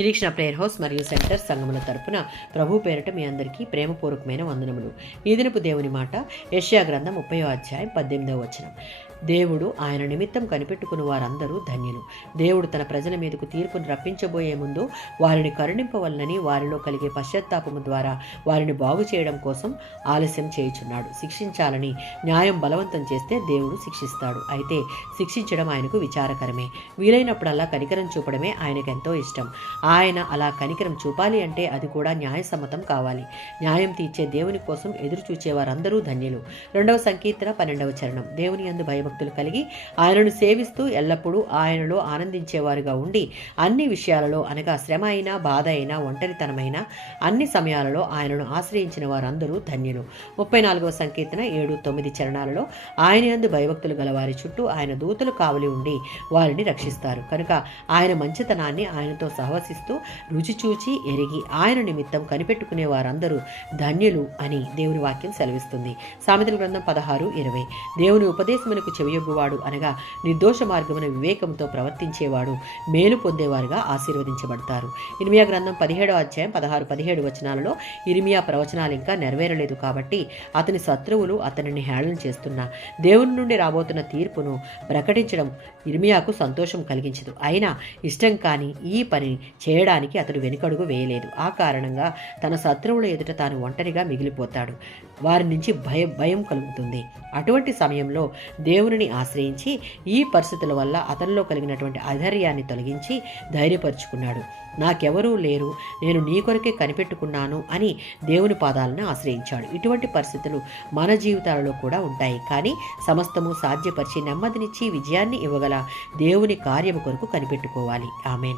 నిరీక్షణ prayer house మరియు centre సంఘముల తరపున ప్రభు పేరిట మీ అందరికీ ప్రేమపూర్వకమైన వందనములు. ఈ దినపు దేవుని మాట యెషయా గ్రంథం 30వ అధ్యాయం 18వ వచనం. దేవుడు ఆయన నిమిత్తం కనిపెట్టుకుని వారందరూ ధన్యులు. దేవుడు తన ప్రజల మీదకు తీర్పును రప్పించబోయే ముందు వారిని కరుణింపవలనని వారిలో కలిగే పశ్చాత్తాపము ద్వారా వారిని బాగు చేయడం కోసం ఆలస్యం చేయుచున్నాడు. శిక్షించాలని న్యాయం బలవంతం చేస్తే దేవుడు శిక్షిస్తాడు. అయితే శిక్షించడం ఆయనకు విచారకరమే. వీలైనప్పుడల్లా కనికరం చూపడమే ఆయనకు ఎంతో ఇష్టం. ఆయన అలా కనికరం చూపాలి అంటే అది కూడా న్యాయసమ్మతం కావాలి. న్యాయం తీర్చే దేవుని కోసం ఎదురు చూచేవారందరూ ధన్యులు. 2వ సంకీర్తన 12వ చరణం. దేవుని యందు భయభక్తులు కలిగి ఆయనను సేవిస్తూ ఎల్లప్పుడూ ఆయనలో ఆనందించేవారుగా ఉండి అన్ని విషయాలలో అనగా శ్రమ అయినా బాధ అయినా ఒంటరితనమైన అన్ని సమయాలలో ఆయనను ఆశ్రయించిన వారందరూ ధన్యులు. 34వ సంకీర్తన 7-9 చరణాలలో ఆయన యందు భయభక్తులు గల వారి చుట్టూ ఆయన దూతలు కావలి ఉండి వారిని రక్షిస్తారు. కనుక ఆయన మంచితనాన్ని ఆయనతో సహవసిస్తూ రుచి చూచి ఎరిగి ఆయన నిమిత్తం కనిపెట్టుకునే వారందరూ ధన్యులు అని దేవుని వాక్యం సెలవిస్తుంది. సామెతల గ్రంథం 16:20. దేవుని ఉపదేశమునకు చెవియొగ్గువాడు అనగా నిర్దోష మార్గమున వివేకంతో ప్రవర్తించేవాడు మేలు పొందేవారుగా ఆశీర్వదించబడతారు. ఇర్మియా గ్రంథం 17వ అధ్యాయం 16-17 వచనాలలో ఇర్మియా ప్రవచనాలు ఇంకా నెరవేరలేదు కాబట్టి అతని శత్రువులు అతనిని హేళన చేస్తున్నా దేవుని నుండి రాబోతున్న తీర్పును ప్రకటించడం ఇర్మియాకు సంతోషం కలిగించదు. అయినా ఇష్టం కాని ఈ పని చేయడానికి అతడు వెనుకడుగు వేయలేదు. ఆ కారణంగా తన శత్రువుల ఎదుట తాను ఒంటరిగా మిగిలిపోతాడు. వారి నుంచి భయం కలుగుతుంది. అటువంటి సమయంలో దేవునిని ఆశ్రయించి ఈ పరిస్థితుల వల్ల అతనిలో కలిగినటువంటి అధైర్యాన్ని తొలగించి ధైర్యపరుచుకున్నాడు. నాకెవరూ లేరు, నేను నీ కొరకే కనిపెట్టుకున్నాను అని దేవుని పాదాలను ఆశ్రయించాడు. ఇటువంటి పరిస్థితులు మన జీవితాలలో కూడా ఉంటాయి. కానీ సమస్తము సాధ్యపరిచి నెమ్మదినిచ్చి విజయాన్ని ఇవ్వగల దేవుని కార్యము కొరకు కనిపెట్టుకోవాలి. ఆమేన్.